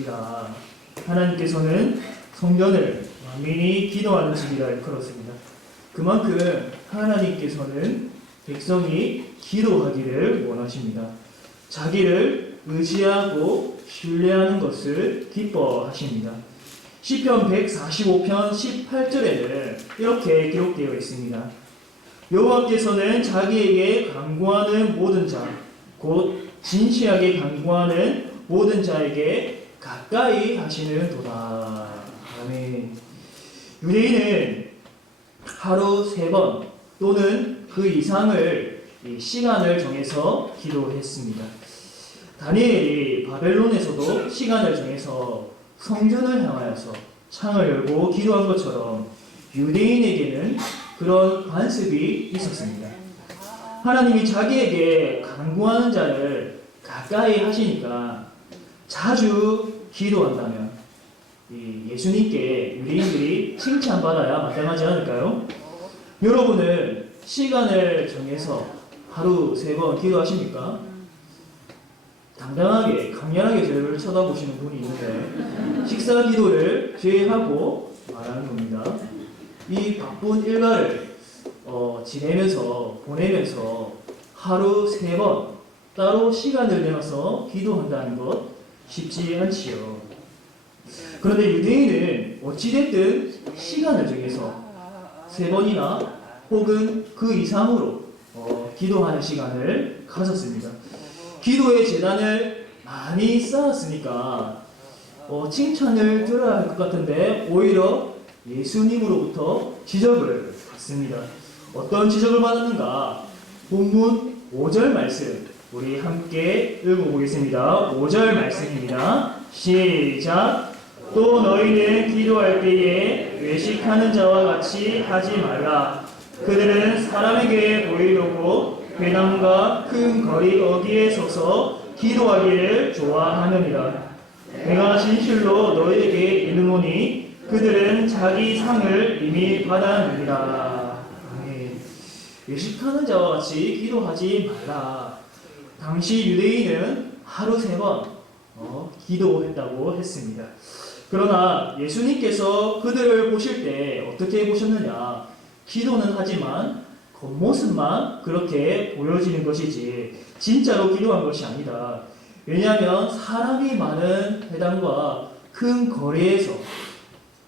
집이라. 하나님께서는 성전을 왕민이 기도하는 집이라 일컬었습니다. 그만큼 하나님께서는 백성이 기도하기를 원하십니다. 자기를 의지하고 신뢰하는 것을 기뻐하십니다. 시편 145편 18절에는 이렇게 기록되어 있습니다. 여호와께서는 자기에게 간구하는 모든 자, 곧 진실하게 간구하는 모든 자에게 가까이 하시는도다. 아멘. 유대인은 하루 3번 또는 그 이상을 시간을 정해서 기도했습니다. 다니엘이 바벨론에서도 시간을 정해서 성전을 향하여서 창을 열고 기도한 것처럼 유대인에게는 그런 관습이 있었습니다. 하나님이 자기에게 간구하는 자를 가까이 하시니까 자주 기도한다면 예수님께 유대인들이 칭찬받아야 마땅하지 않을까요? 여러분은 시간을 정해서 하루 3번 기도하십니까? 당당하게 강렬하게 저를 쳐다보시는 분이 있는데 식사 기도를 제외하고 말하는 겁니다. 이 바쁜 일과를 보내면서 하루 3번 따로 시간을 내어서 기도한다는 것 쉽지 않지요. 그런데 유대인은 어찌됐든 시간을 정해서 3번이나 혹은 그 이상으로 기도하는 시간을 가졌습니다. 기도의 재단을 많이 쌓았으니까 칭찬을 들어야 할 것 같은데 오히려 예수님으로부터 지적을 받습니다. 어떤 지적을 받았는가? 본문 5절 말씀 우리 함께 읽어보겠습니다. 5절 말씀입니다. 시작. 또 너희는 기도할 때에 외식하는 자와 같이 하지 말라. 그들은 사람에게 보이려고 회당과 큰 거리 어귀에 서서 기도하기를 좋아하느니라. 내가 진실로 너희에게 이르노니 그들은 자기 상을 이미 받았느니라. 외식하는 자와 같이 기도하지 말라. 당시 유대인은 하루 3번 기도했다고 했습니다. 그러나 예수님께서 그들을 보실 때 어떻게 보셨느냐? 기도는 하지만 겉모습만 그렇게 보여지는 것이지 진짜로 기도한 것이 아니다. 왜냐하면 사람이 많은 회당과 큰 거리에서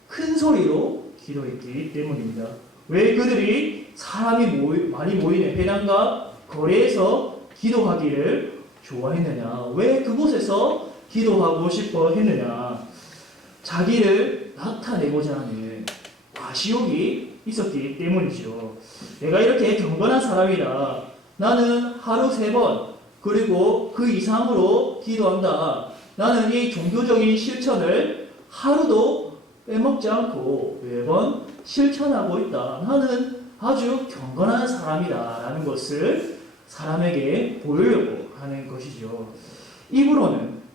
큰 소리로 기도했기 때문입니다. 왜 그들이 사람이 많이 모이는 회당과 거리에서 기도하기를 좋아했느냐? 왜 그곳에서 기도하고 싶어 했느냐? 자기를 나타내고자 하는 과시욕이 있었기 때문이죠. 내가 이렇게 경건한 사람이다. 나는 하루 3번 그리고 그 이상으로 기도한다. 나는 이 종교적인 실천을 하루도 빼먹지 않고 매번 실천하고 있다. 나는 아주 경건한 사람이다. 라는 것을 사람에게 보이려고 하는 것이죠.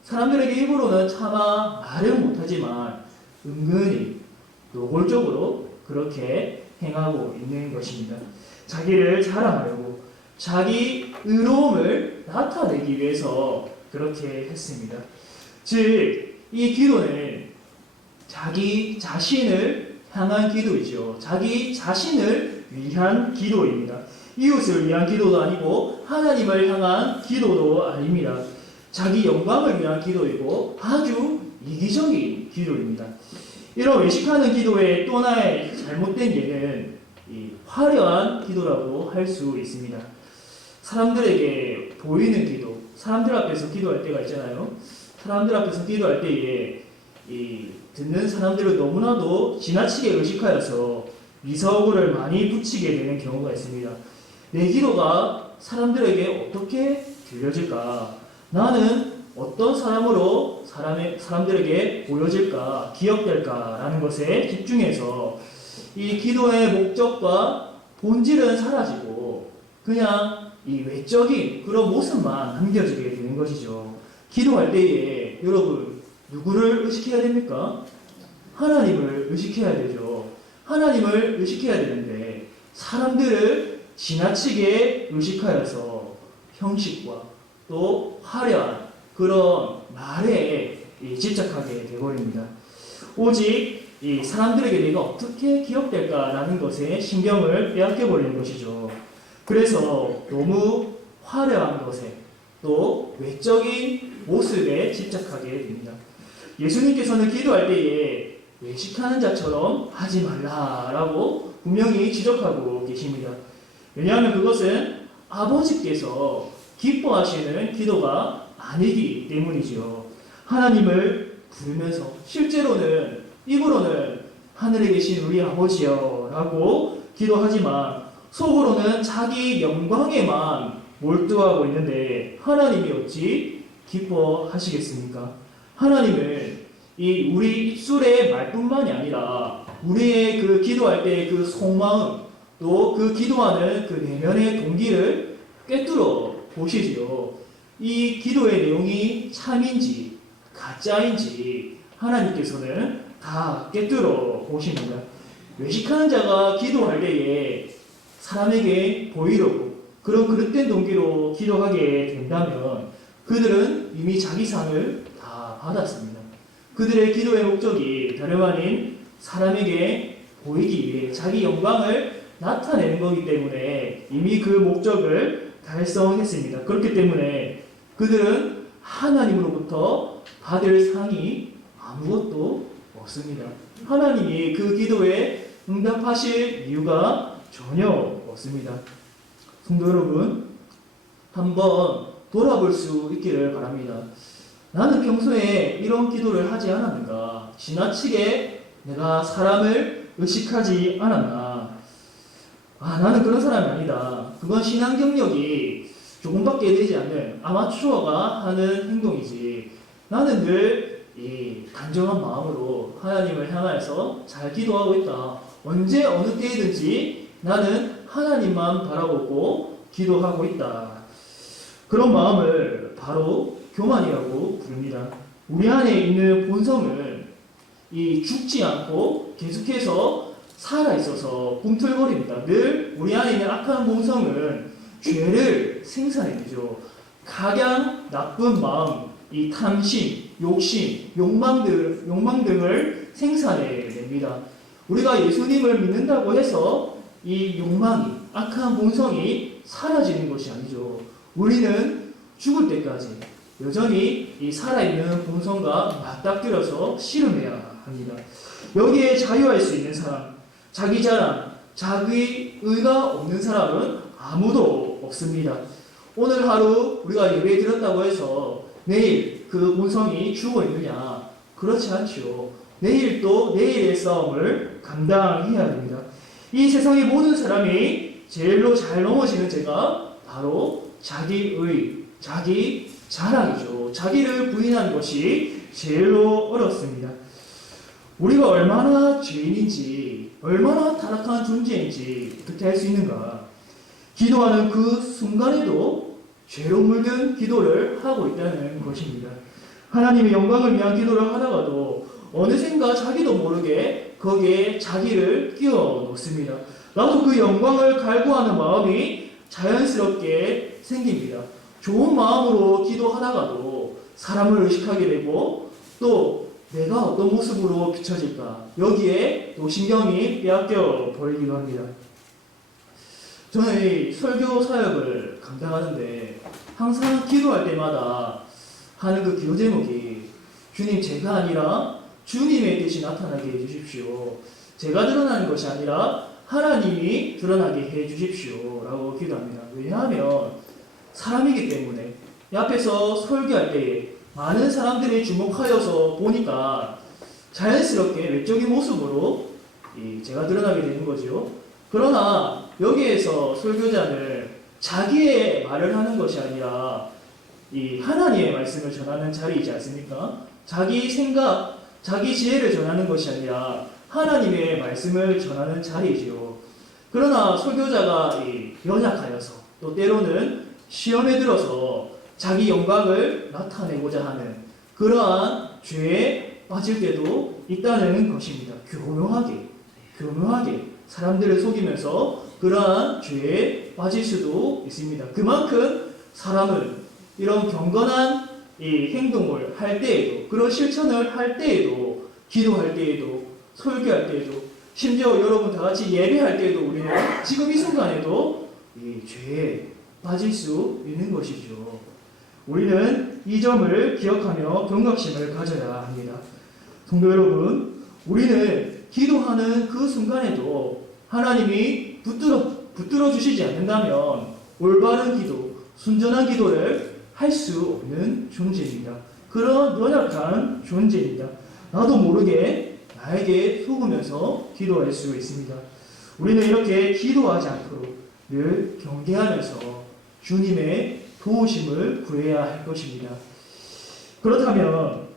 사람들에게 입으로는 차마 말을 못하지만 은근히 노골적으로 그렇게 행하고 있는 것입니다. 자기를 자랑하려고 자기 의로움을 나타내기 위해서 그렇게 했습니다. 즉, 이 기도는 자기 자신을 향한 기도이죠. 자기 자신을 위한 기도입니다. 이웃을 위한 기도도 아니고 하나님을 향한 기도도 아닙니다. 자기 영광을 위한 기도이고 아주 이기적인 기도입니다. 이런 외식하는 기도의 또 하나의 잘못된 예는 화려한 기도라고 할 수 있습니다. 사람들에게 보이는 기도, 사람들 앞에서 기도할 때가 있잖아요. 사람들 앞에서 기도할 때에 듣는 사람들을 너무나도 지나치게 의식하여서 미사오구를 많이 붙이게 되는 경우가 있습니다. 내 기도가 사람들에게 어떻게 들려질까? 나는 어떤 사람으로 사람들에게 보여질까, 기억될까라는 것에 집중해서 이 기도의 목적과 본질은 사라지고 그냥 이 외적인 그런 모습만 남겨지게 되는 것이죠. 기도할 때에 여러분 누구를 의식해야 됩니까? 하나님을 의식해야 되죠. 하나님을 의식해야 되는데 사람들을 지나치게 의식하여서 형식과 또 화려한 그런 말에 집착하게 되버립니다. 오직 이 사람들에게 내가 어떻게 기억될까라는 것에 신경을 빼앗겨버리는 것이죠. 그래서 너무 화려한 것에 또 외적인 모습에 집착하게 됩니다. 예수님께서는 기도할 때에 외식하는 자처럼 하지 말라라고 분명히 지적하고 계십니다. 왜냐하면 그것은 아버지께서 기뻐하시는 기도가 아니기 때문이죠. 하나님을 부르면서 실제로는 입으로는 하늘에 계신 우리 아버지여 라고 기도하지만 속으로는 자기 영광에만 몰두하고 있는데 하나님이 어찌 기뻐하시겠습니까? 하나님은 이 우리 입술의 말뿐만이 아니라 우리의 그 기도할 때의 그 속마음 또 그 기도하는 그 내면의 동기를 꿰뚫어 보시지요. 이 기도의 내용이 참인지 가짜인지 하나님께서는 다 꿰뚫어 보십니다. 외식하는 자가 기도할 때에 사람에게 보이려고 그런 그릇된 동기로 기도하게 된다면 그들은 이미 자기 상을 다 받았습니다. 그들의 기도의 목적이 다름 아닌 사람에게 보이기 위해 자기 영광을 나타내는 것이기 때문에 이미 그 목적을 달성했습니다. 그렇기 때문에 그들은 하나님으로부터 받을 상이 아무것도 없습니다. 하나님이 그 기도에 응답하실 이유가 전혀 없습니다. 성도 여러분, 한번 돌아볼 수 있기를 바랍니다. 나는 평소에 이런 기도를 하지 않았는가? 지나치게 내가 사람을 의식하지 않았나? 나는 그런 사람이 아니다. 그건 신앙 경력이 조금밖에 되지 않는 아마추어가 하는 행동이지. 나는 늘 단정한 마음으로 하나님을 향하여서 잘 기도하고 있다. 언제 어느 때이든지 나는 하나님만 바라보고 기도하고 있다. 그런 마음을 바로 교만이라고 부릅니다. 우리 안에 있는 본성은 죽지 않고 계속해서 살아있어서 꿈틀거립니다. 늘 우리 안에 있는 악한 본성은 죄를 생산해내죠. 각양 나쁜 마음, 이 탐심, 욕심, 욕망 등을 생산해냅니다. 우리가 예수님을 믿는다고 해서 이 욕망이, 악한 본성이 사라지는 것이 아니죠. 우리는 죽을 때까지 여전히 이 살아있는 본성과 맞닥뜨려서 씨름해야 합니다. 여기에 자유할 수 있는 사람, 자기 자랑, 자기 의가 없는 사람은 아무도 없습니다. 오늘 하루 우리가 예배 드렸다고 해서 내일 그 본성이 죽어 있느냐? 그렇지 않죠. 내일 또 내일의 싸움을 감당해야 됩니다. 이 세상의 모든 사람이 제일로 잘 넘어지는 죄가 바로 자기의, 자기 자랑이죠. 자기를 부인하는 것이 제일로 어렵습니다. 우리가 얼마나 죄인인지, 얼마나 타락한 존재인지 어떻게 할 수 있는가? 기도하는 그 순간에도 죄로 물든 기도를 하고 있다는 것입니다. 하나님의 영광을 위한 기도를 하다가도 어느샌가 자기도 모르게 거기에 자기를 끼워 놓습니다. 나도 그 영광을 갈구하는 마음이 자연스럽게 생깁니다. 좋은 마음으로 기도하다가도 사람을 의식하게 되고 또 내가 어떤 모습으로 비춰질까 여기에 또 신경이 빼앗겨 버리기도 합니다. 저는 이 설교 사역을 감당하는데 항상 기도할 때마다 하는 그 기도 제목이 주님 제가 아니라 주님의 뜻이 나타나게 해주십시오. 제가 드러나는 것이 아니라 하나님이 드러나게 해주십시오 라고 기도합니다. 왜냐하면 사람이기 때문에 이 앞에서 설교할 때에 많은 사람들이 주목하여서 보니까 자연스럽게 외적인 모습으로 제가 드러나게 되는 거죠. 그러나 여기에서 설교자는 자기의 말을 하는 것이 아니라 이 하나님의 말씀을 전하는 자리이지 않습니까? 자기 생각, 자기 지혜를 전하는 것이 아니라 하나님의 말씀을 전하는 자리이지요. 그러나 설교자가 연약하여서 또 때로는 시험에 들어서 자기 영광을 나타내고자 하는 그러한 죄에 빠질 때도 있다는 것입니다. 교묘하게 사람들을 속이면서 그러한 죄에 빠질 수도 있습니다. 그만큼 사람은 이런 경건한 이 행동을 할 때에도, 그런 실천을 할 때에도, 기도할 때에도, 설교할 때에도, 심지어 여러분 다 같이 예배할 때에도 우리는 지금 이 순간에도 이 죄에 빠질 수 있는 것이죠. 우리는 이 점을 기억하며 경각심을 가져야 합니다. 성도 여러분, 우리는 기도하는 그 순간에도 하나님이 붙들어 주시지 않는다면 올바른 기도, 순전한 기도를 할 수 없는 존재입니다. 그런 연약한 존재입니다. 나도 모르게 나에게 속으면서 기도할 수 있습니다. 우리는 이렇게 기도하지 않도록 늘 경계하면서 주님의 도우심을 구해야 할 것입니다. 그렇다면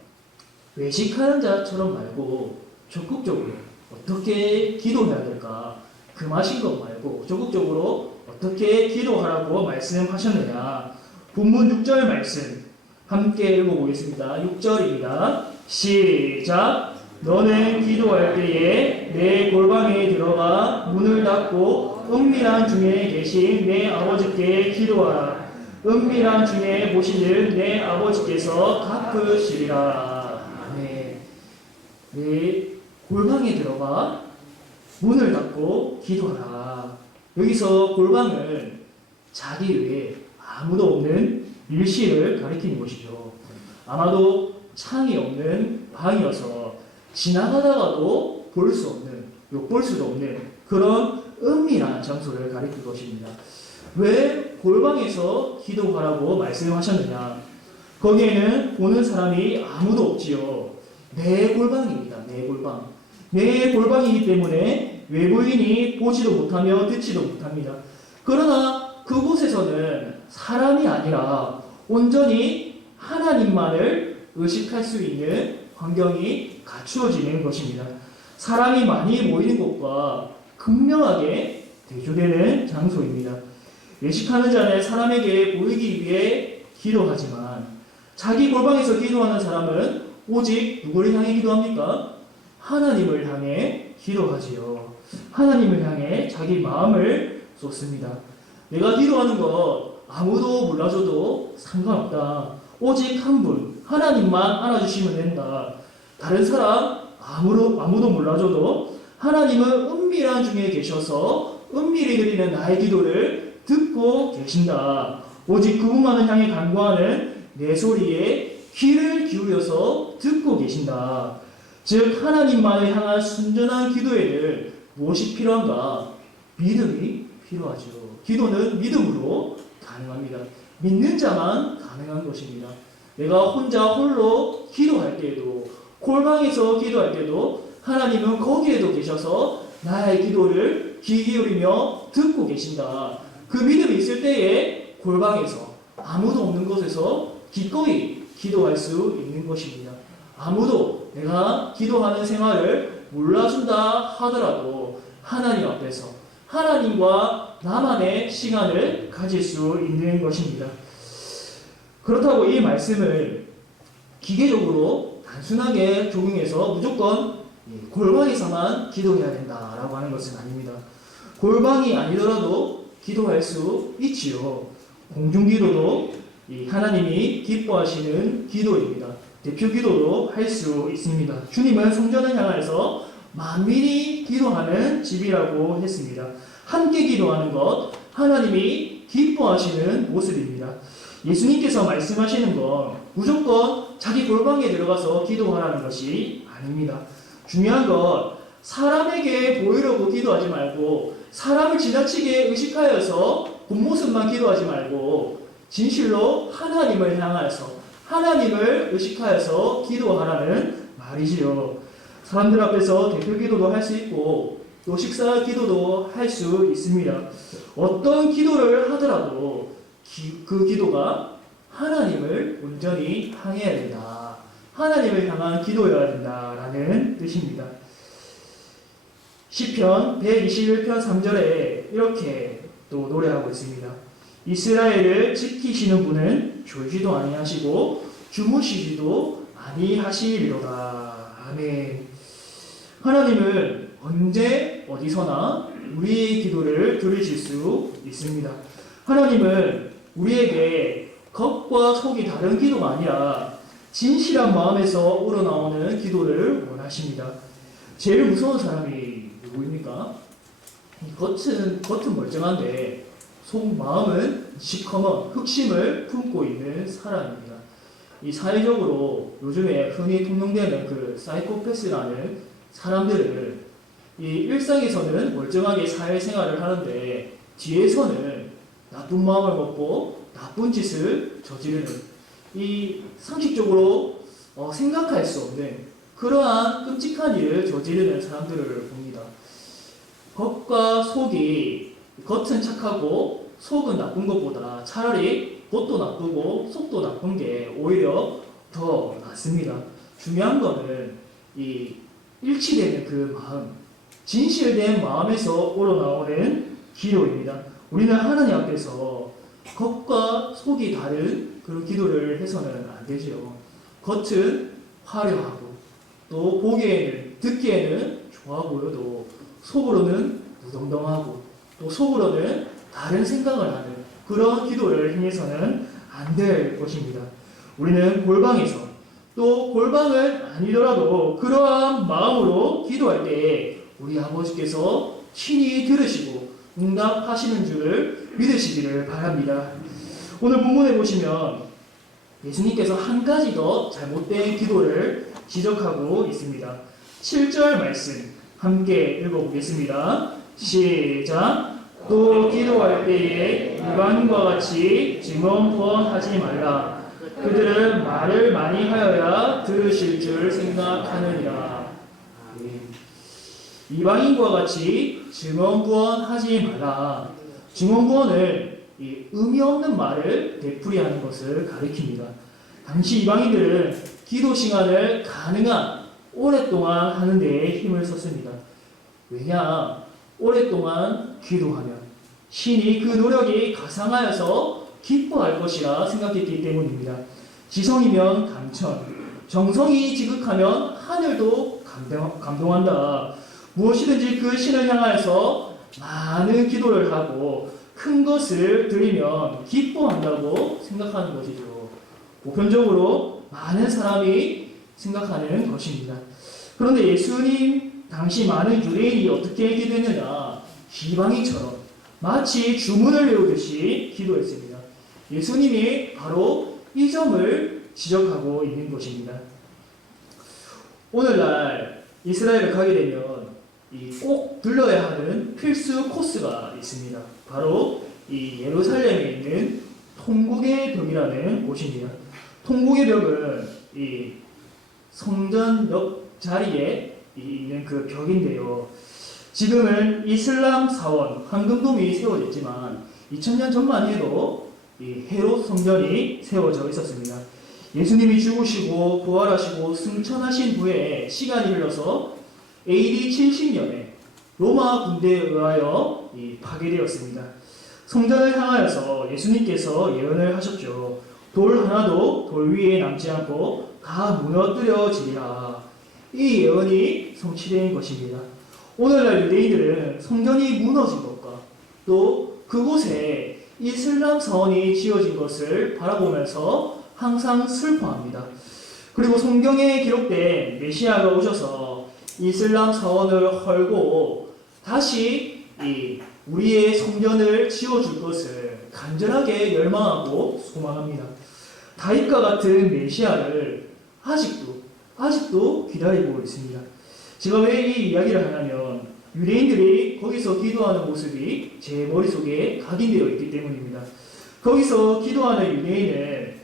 외식하는 자처럼 말고 적극적으로 어떻게 기도해야 될까? 금하신 것 말고 적극적으로 어떻게 기도하라고 말씀하셨느냐? 본문 6절 말씀 함께 읽어보겠습니다. 6절입니다. 시작! 너는 기도할 때에 내 골방에 들어가 문을 닫고 은밀한 중에 계신 내 아버지께 기도하라. 은밀한 중에 보시는 내 아버지께서 갚으시리라. 내 골방에 들어가 문을 닫고 기도하라. 여기서 골방은 자기 외에 아무도 없는 일실을 가리키는 것이죠. 아마도 창이 없는 방이어서 지나가다가도 볼 수 없는, 엿볼 수도 없는 그런 은밀한 장소를 가리킬 것입니다. 왜 골방에서 기도하라고 말씀하셨느냐? 거기에는 보는 사람이 아무도 없지요. 내 골방입니다. 내 골방. 내 골방이기 때문에 외부인이 보지도 못하며 듣지도 못합니다. 그러나 그곳에서는 사람이 아니라 온전히 하나님만을 의식할 수 있는 환경이 갖추어지는 것입니다. 사람이 많이 모이는 곳과 극명하게 대조되는 장소입니다. 외식하는 자는 사람에게 보이기 위해 기도하지만 자기 골방에서 기도하는 사람은 오직 누구를 향해 기도합니까? 하나님을 향해 기도하지요. 하나님을 향해 자기 마음을 쏟습니다. 내가 기도하는 것 아무도 몰라줘도 상관없다. 오직 한 분, 하나님만 알아주시면 된다. 다른 사람 아무도 몰라줘도 하나님은 은밀한 중에 계셔서 은밀히 드리는 나의 기도를 듣고 계신다. 오직 그분만을 향해 간구하는 내 소리에 귀를 기울여서 듣고 계신다. 즉 하나님만을 향한 순전한 기도에는 무엇이 필요한가? 믿음이 필요하죠. 기도는 믿음으로 가능합니다. 믿는 자만 가능한 것입니다. 내가 혼자 홀로 기도할 때에도, 골방에서 기도할 때도 하나님은 거기에도 계셔서 나의 기도를 귀 기울이며 듣고 계신다. 그 믿음이 있을 때에 골방에서 아무도 없는 곳에서 기꺼이 기도할 수 있는 것입니다. 아무도 내가 기도하는 생활을 몰라준다 하더라도 하나님 앞에서 하나님과 나만의 시간을 가질 수 있는 것입니다. 그렇다고 이 말씀을 기계적으로 단순하게 적용해서 무조건 골방에서만 기도해야 된다라고 하는 것은 아닙니다. 골방이 아니더라도 기도할 수 있지요. 공중기도도 하나님이 기뻐하시는 기도입니다. 대표 기도도 할 수 있습니다. 주님은 성전을 향해서 만민이 기도하는 집이라고 했습니다. 함께 기도하는 것, 하나님이 기뻐하시는 모습입니다. 예수님께서 말씀하시는 건 무조건 자기 골방에 들어가서 기도하라는 것이 아닙니다. 중요한 건 사람에게 보이려고 기도하지 말고 사람을 지나치게 의식하여서 본 모습만 기도하지 말고 진실로 하나님을 향하여서 하나님을 의식하여서 기도하라는 말이지요. 사람들 앞에서 대표 기도도 할 수 있고 또 식사 기도도 할 수 있습니다. 어떤 기도를 하더라도 그 기도가 하나님을 온전히 향해야 된다. 하나님을 향한 기도여야 된다라는 뜻입니다. 시편 121편 3절에 이렇게 또 노래하고 있습니다. 이스라엘을 지키시는 분은 졸지도 아니하시고 주무시지도 아니하시리로다. 아멘. 하나님은 언제 어디서나 우리의 기도를 들으실 수 있습니다. 하나님은 우리에게 겉과 속이 다른 기도가 아니라 진실한 마음에서 우러나오는 기도를 원하십니다. 제일 무서운 사람이 누구입니까? 겉은 멀쩡한데 속 마음은 시커먼 흑심을 품고 있는 사람입니다. 이 사회적으로 요즘에 흔히 통용되는 그 사이코패스라는 사람들은 이 일상에서는 멀쩡하게 사회생활을 하는데 뒤에서는 나쁜 마음을 먹고 나쁜 짓을 저지르는, 이 상식적으로 생각할 수 없는 그러한 끔찍한 일을 저지르는 사람들을 봅니다. 겉과 속이, 겉은 착하고 속은 나쁜 것보다 차라리 겉도 나쁘고 속도 나쁜 게 오히려 더 낫습니다. 중요한 거는 이 일치되는 그 마음, 진실된 마음에서 우러나오는 기도입니다. 우리는 하나님 앞에서 겉과 속이 다른 그런 기도를 해서는 안 되죠. 겉은 화려하고 또 보기에는 듣기에는 좋아 보여도 속으로는 무덤덤하고 또 속으로는 다른 생각을 하는 그런 기도를 행해서는 안 될 것입니다. 우리는 골방에서 또 골방은 아니더라도 그러한 마음으로 기도할 때 우리 아버지께서 친히 들으시고 응답하시는 줄을 믿으시기를 바랍니다. 오늘 본문에 보시면 예수님께서 한 가지 더 잘못된 기도를 지적하고 있습니다. 7절 말씀 함께 읽어보겠습니다. 시작. 또 기도할 때에 일반인과 같이 증언번하지 말라. 그들은 말을 많이 하여야 들으실 줄 생각하느니라. 이방인과 같이 증언부언하지 말라. 증언부언은 의미 없는 말을 되풀이하는 것을 가리킵니다. 당시 이방인들은 기도 시간을 가능한 오랫동안 하는 데에 힘을 썼습니다. 왜냐? 오랫동안 기도하면 신이 그 노력이 가상하여서 기뻐할 것이라 생각했기 때문입니다. 지성이면 감천, 정성이 지극하면 하늘도 감동한다. 무엇이든지 그 신을 향하여서 많은 기도를 하고 큰 것을 드리면 기뻐한다고 생각하는 것이죠. 보편적으로 많은 사람이 생각하는 것입니다. 그런데 예수님 당시 많은 유대인이 어떻게 기도했느냐? 기방이처럼 마치 주문을 외우듯이 기도했습니다. 예수님이 바로 이 점을 지적하고 있는 것입니다. 오늘날 이스라엘을 가게 되면 꼭 들러야 하는 필수 코스가 있습니다. 바로 이 예루살렘에 있는 통곡의 벽이라는 곳입니다. 통곡의 벽은 이 성전 옆 자리에 있는 그 벽인데요. 지금은 이슬람 사원 황금돔이 세워졌지만 2000년 전만 해도 이 헤롯 성전이 세워져 있었습니다. 예수님이 죽으시고 부활하시고 승천하신 후에 시간이 흘러서 AD 70년에 로마 군대에 의하여 파괴되었습니다. 성전을 향하여서 예수님께서 예언을 하셨죠. 돌 하나도 돌 위에 남지 않고 다 무너뜨려지리라. 이 예언이 성취된 것입니다. 오늘날 유대인들은 성전이 무너진 것과 또 그곳에 이슬람 사원이 지어진 것을 바라보면서 항상 슬퍼합니다. 그리고 성경에 기록된 메시아가 오셔서 이슬람 사원을 헐고 다시 우리의 성전을 지어줄 것을 간절하게 열망하고 소망합니다. 다윗과 같은 메시아를 아직도 기다리고 있습니다. 제가 왜 이 이야기를 하냐면 유대인들이 거기서 기도하는 모습이 제 머릿속에 각인되어 있기 때문입니다. 거기서 기도하는 유대인은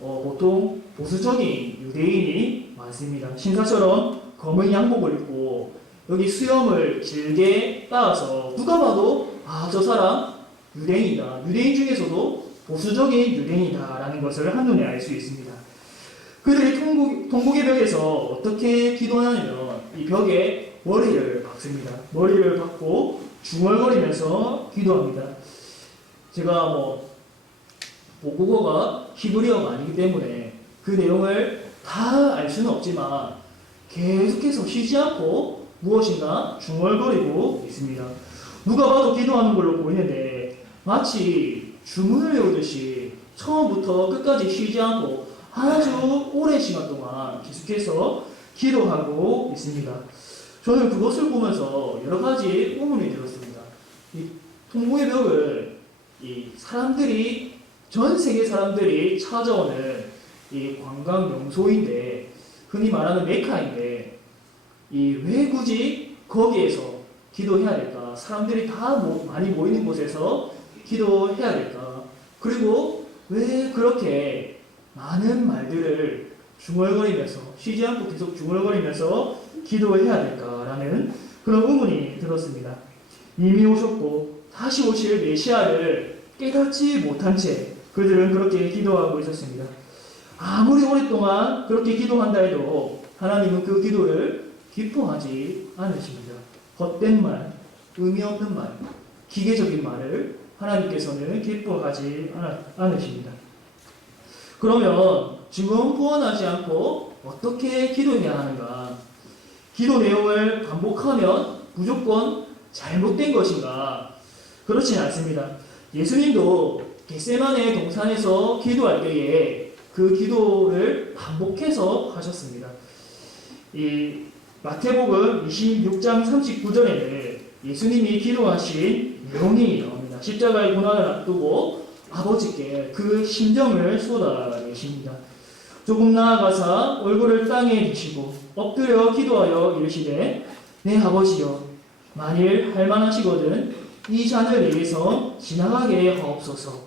보통 보수적인 유대인이 많습니다. 신사처럼 검은 양복을 입고 여기 수염을 길게 따서 누가 봐도 저 사람 유대인이다. 유대인 중에서도 보수적인 유대인이다라는 것을 한눈에 알 수 있습니다. 그들이 통곡의 벽에서 어떻게 기도하냐면 이 벽에 머리를 박습니다. 머리를 박고 중얼거리면서 기도합니다. 제가 모국어가 히브리어가 아니기 때문에 그 내용을 다 알 수는 없지만 계속해서 쉬지 않고 무엇인가 중얼거리고 있습니다. 누가 봐도 기도하는 걸로 보이는데 마치 주문을 외우듯이 처음부터 끝까지 쉬지 않고 아주 오랜 시간 동안 계속해서 기도하고 있습니다. 저는 그것을 보면서 여러 가지 의문이 들었습니다. 이 통곡의 벽을 이 사람들이 전 세계 사람들이 찾아오는 이 관광 명소인데 흔히 말하는 메카인데 이 왜 굳이 거기에서 기도해야 될까? 사람들이 다 많이 모이는 곳에서 기도해야 될까? 그리고 왜 그렇게 많은 말들을 중얼거리면서 쉬지 않고 계속 중얼거리면서 기도해야 될까라는 그런 의문이 들었습니다. 이미 오셨고 다시 오실 메시아를 깨닫지 못한 채 그들은 그렇게 기도하고 있었습니다. 아무리 오랫동안 그렇게 기도한다 해도 하나님은 그 기도를 기뻐하지 않으십니다. 헛된 말, 의미 없는 말, 기계적인 말을 하나님께서는 기뻐하지 않으십니다. 그러면 지금 구원하지 않고 어떻게 기도해야 하는가? 기도 내용을 반복하면 무조건 잘못된 것인가? 그렇진 않습니다. 예수님도 겟세마네 동산에서 기도할 때에 그 기도를 반복해서 하셨습니다. 이 마태복음 26장 39절에는 예수님이 기도하신 내용이 나옵니다. 십자가의 고난을 앞두고 아버지께 그 심정을 쏟아내십니다. 조금 나아가사 얼굴을 땅에 비치고 엎드려 기도하여 이르시되 내 아버지여 만일 할만하시거든 이 잔을 내게서 지나가게 하옵소서.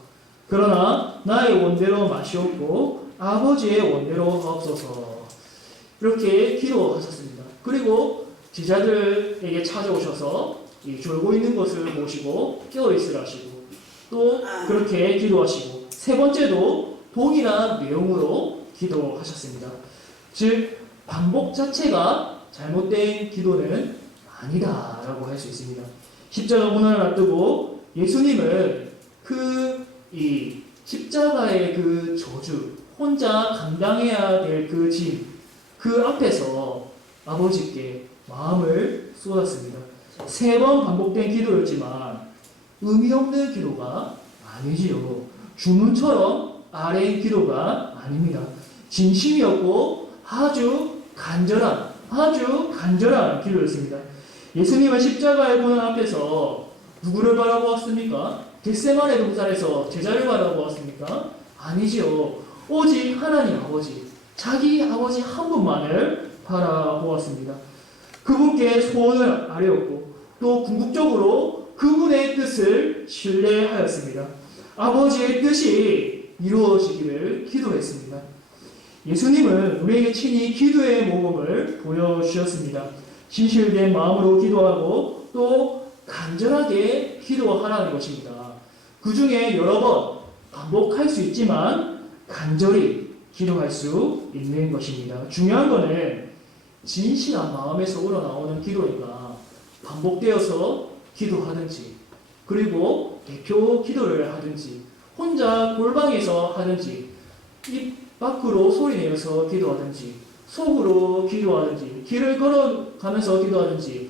그러나 나의 원대로 마시옵고 아버지의 원대로 하옵소서. 이렇게 기도하셨습니다. 그리고 제자들에게 찾아오셔서 이 졸고 있는 것을 보시고 깨어있으라 하시고 또 그렇게 기도하시고 세 번째도 동일한 내용으로 기도하셨습니다. 즉 반복 자체가 잘못된 기도는 아니다라고 할 수 있습니다. 십자가 고난을 앞두고 예수님은 이 십자가의 그 저주 혼자 감당해야 될 그 짐, 그 앞에서 아버지께 마음을 쏟았습니다. 3번 반복된 기도였지만 의미 없는 기도가 아니지요. 주문처럼 아뢰인 기도가 아닙니다. 진심이었고 아주 간절한 기도였습니다. 예수님은 십자가의 고난 앞에서 누구를 바라보았습니까? 겟세마네 동산에서 제자를 바라보았습니까? 아니지요. 오직 하나님 아버지, 자기 아버지 한 분만을 바라보았습니다. 그분께 소원을 아뢰었고 또 궁극적으로 그분의 뜻을 신뢰하였습니다. 아버지의 뜻이 이루어지기를 기도했습니다. 예수님은 우리에게 친히 기도의 모범을 보여주셨습니다. 진실된 마음으로 기도하고 또 간절하게 기도하라는 것입니다. 그 중에 여러 번 반복할 수 있지만 간절히 기도할 수 있는 것입니다. 중요한 것은 진실한 마음에서 우러나오는 기도인가 반복되어서 기도하든지 그리고 대표 기도를 하든지 혼자 골방에서 하든지 입 밖으로 소리내어서 기도하든지 속으로 기도하든지 길을 걸어가면서 기도하든지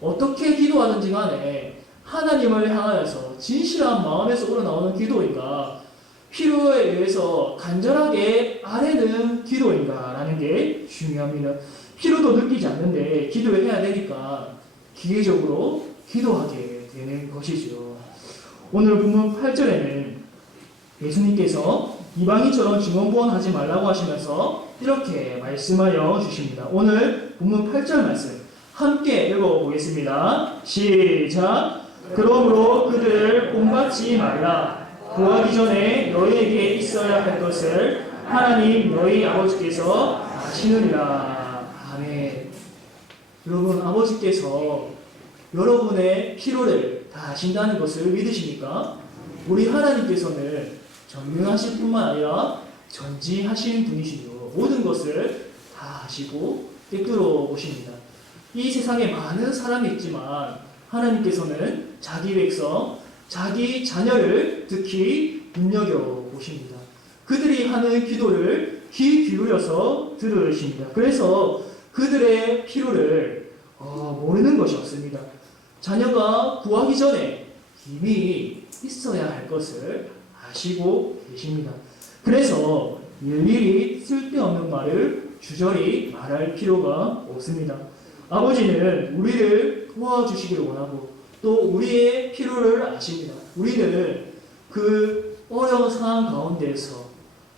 어떻게 기도하든지 간에 하나님을 향하여서 진실한 마음에서 우러나오는 기도인가 필요에 의해서 간절하게 아뢰는 기도인가 라는 게 중요합니다. 필요도 느끼지 않는데 기도를 해야 되니까 기계적으로 기도하게 되는 것이죠. 오늘 본문 8절에는 예수님께서 이방인처럼 증언부원하지 말라고 하시면서 이렇게 말씀하여 주십니다. 오늘 본문 8절 말씀 함께 읽어보겠습니다. 시작! 그러므로 그들을 본받지 말라. 구하기 전에 너희에게 있어야 할 것을 하나님 너희 아버지께서 아시느니라. 아멘. 여러분 아버지께서 여러분의 필요를 다 아신다는 것을 믿으십니까? 우리 하나님께서는 전능하실 뿐만 아니라 전지하신 분이시죠. 모든 것을 다 아시고 꿰뚫어 보십니다. 이 세상에 많은 사람이 있지만 하나님께서는 자기 백성, 자기 자녀를 특히 눈여겨보십니다. 그들이 하는 기도를 귀 기울여서 들으십니다. 그래서 그들의 필요를 모르는 것이 없습니다. 자녀가 구하기 전에 이미 있어야 할 것을 아시고 계십니다. 그래서 일일이 쓸데없는 말을 주저리 말할 필요가 없습니다. 아버지는 우리를 도와주시기를 원하고 또 우리의 필요를 아십니다. 우리는 그 어려운 상황 가운데에서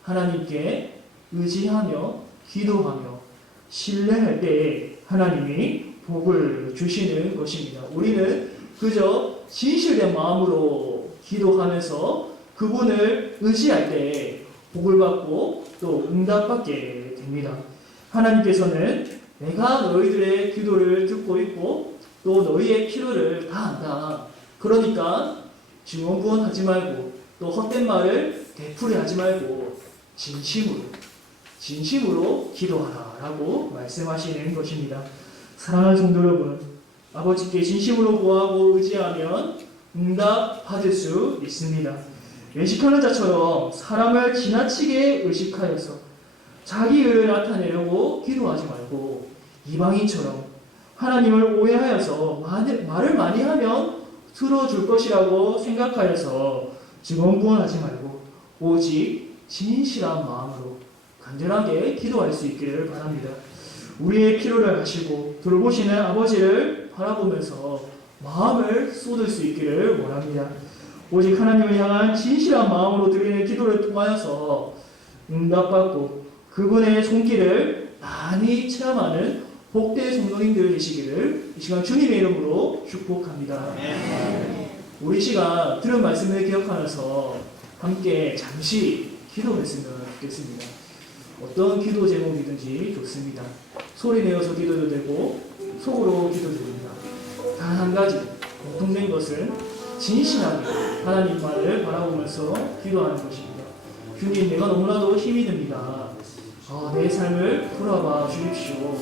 하나님께 의지하며 기도하며 신뢰할 때 하나님이 복을 주시는 것입니다. 우리는 그저 진실된 마음으로 기도하면서 그분을 의지할 때 복을 받고 또 응답받게 됩니다. 하나님께서는 내가 너희들의 기도를 듣고 있고 또 너희의 필요를 다 안다. 그러니까 증언부언하지 말고 또 헛된 말을 되풀이하지 말고 진심으로 기도하라 라고 말씀하시는 것입니다. 사랑하는 성도 여러분, 아버지께 진심으로 구하고 의지하면 응답 받을 수 있습니다. 외식하는 자처럼 사람을 지나치게 의식하여서 자기 의를 나타내려고 기도하지 말고 이방인처럼 하나님을 오해하여서 말을 많이 하면 들어줄 것이라고 생각하여서 증언부언하지 말고 오직 진실한 마음으로 간절하게 기도할 수 있기를 바랍니다. 우리의 필요를 아시고 돌보시는 아버지를 바라보면서 마음을 쏟을 수 있기를 원합니다. 오직 하나님을 향한 진실한 마음으로 드리는 기도를 통하여서 응답받고 그분의 손길을 많이 체험하는 복된 성도님들 되시기를 이 시간 주님의 이름으로 축복합니다. 우리 시간 들은 말씀을 기억하면서 함께 잠시 기도했으면 좋겠습니다. 어떤 기도 제목이든지 좋습니다. 소리 내어서 기도도 되고 속으로 기도도 됩니다. 단 한 가지 공통된 것은 진실하게 하나님만을 바라보면서 기도하는 것입니다. 주님, 내가 너무나도 힘이 듭니다. 내 삶을 돌아봐 주십시오.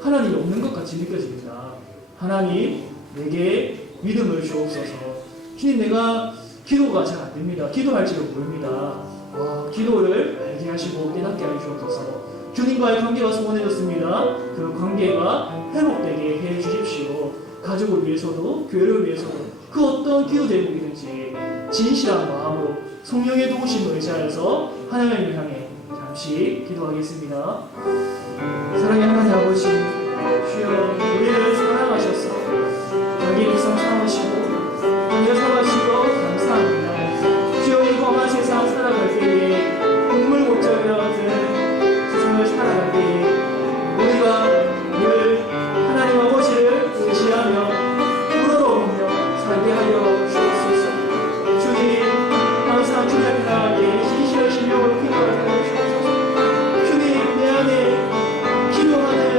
하나님이 없는 것 같이 느껴집니다. 하나님, 내게 믿음을 주옵소서. 주님, 내가 기도가 잘 안 됩니다. 기도할 줄을 모릅니다. 기도를 알게 하시고 깨닫게 하여 주옵소서. 주님과의 관계가 소원해졌습니다. 그 관계가 회복되게 해 주십시오. 가족을 위해서도 교회를 위해서도 그 어떤 기도 제목이든지 진실한 마음으로 성령의 도우심을 의지하여서 하나님을 향해 잠시 기도하겠습니다. 사랑의 하나님 아버지, 주여 우리를 사랑하셔서 자기 백성 삼으시고 자녀 삼으시고 감사합니다. 주여 이 험한 세상 살아갈 때에 국물 목적이와 같은 세상을 살아갈 때에 우리가 늘 하나님 아버지를 의지하며 우러러보며 살게 하여 주옵소서. 주님, 항상 주님 앞에 나가게 진실한 심령으로 기도하게 하여 주옵소서. 주님, 내 안에 기도하는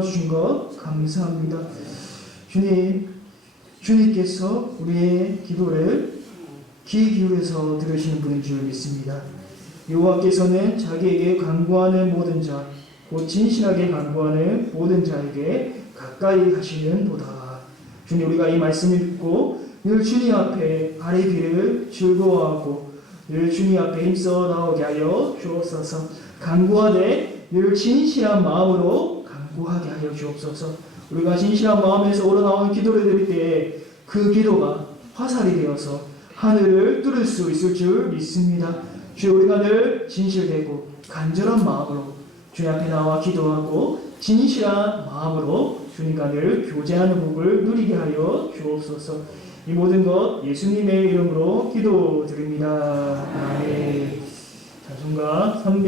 도와주신 것 감사합니다. 주님께서 우리의 기도를 귀 기울여서 들으시는 분인 줄 믿습니다. 여호와께서는 자기에게 간구하는 모든 자, 곧 진실하게 간구하는 모든 자에게 가까이 하시는도다. 주님, 우리가 이 말씀을 듣고 늘 주님 앞에 아뢰기를 즐거워하고 늘 주님 앞에 힘써 나오게 하여 주옵소서. 간구하되 늘 진실한 마음으로 간구하게 하여 주옵소서. 우리가 진실한 마음에서 우러나오는 기도를 드릴 때 그 기도가 화살이 되어서 하늘을 뚫을 수 있을 줄 믿습니다. 주여, 우리가 늘 진실되고 간절한 마음으로 주님 앞에 나와 기도하고 진실한 마음으로 주님과 늘 교제하는 복을 누리게 하여 주옵소서. 이 모든 것 예수님의 이름으로 기도드립니다. 아멘. 찬송가 300